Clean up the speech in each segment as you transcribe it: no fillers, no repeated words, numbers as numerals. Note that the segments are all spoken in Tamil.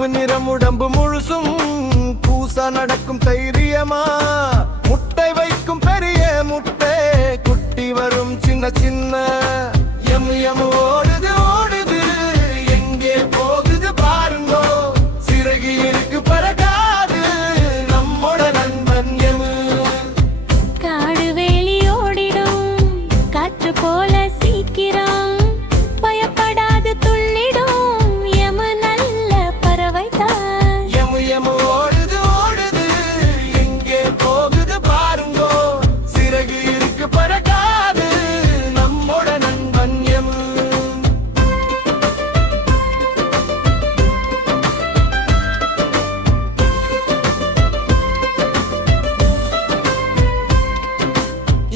கருப்பு நிறம் உடம்பு முழுசும் பூசா நடக்கும் தைரியமா முட்டை வைக்கும் பெரிய முட்டை குட்டி வரும் சின்ன சின்ன எமு எமு ஓடுது ஓடுது எங்கே போகுது பாருங்கோ சிறகு இருக்கு பறக்காது நம்மோட நண்பன் எமு காடு வேலி ஓடிடும் காற்று போல சீக்கிரம் பயப்படாது துள்ளிடும் எமு நல்ல பறவை தான் எமு எமு ஓடுது ஓடுது எங்கே போகுது பாருங்கோ சிறகு இருக்கு பறக்காது நம்மோட நண்பன் எமு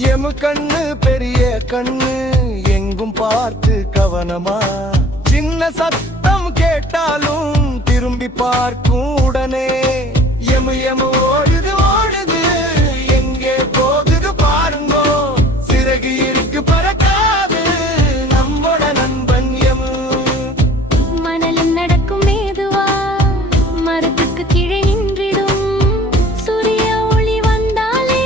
எமு கண்ணு பெரிய கண்ணு எங்கும் பார்த்து கவனமா சின்ன சத்தம் கேட்டாலும் திரும்பி பார்க்கும் உடனே எமு எமு ஓடுது ஓடுது எங்கே போகுது பாருங்கோ சிறகு இருக்கு பறக்காது நம்மோட நண்பன் எமு மணலில் நடக்கும் மேதுவா மரத்துக்கு கீழே நின்றிடும் சூரிய ஒளி வந்தாலே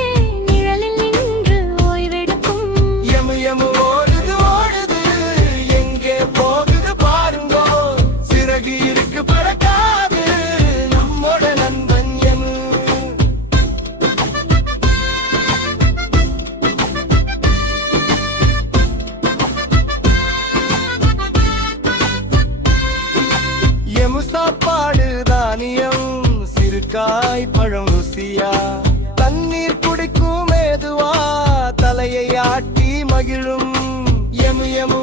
நிழலில் நின்று ஓய்வெடுக்கும் எமு எமு ஓடுது ஓடுது எங்கே போகுது பாருங்கோ சிறகு இருக்கு பறக்காது நம்மோட நண்பன் எமு எமு சாப்பாடு தானியம் சிறுகாய் பழம் ருசியா தண்ணீர் குடிக்கும் மேதுவா தலையை ஆட்டி மகிழும் எமு எமு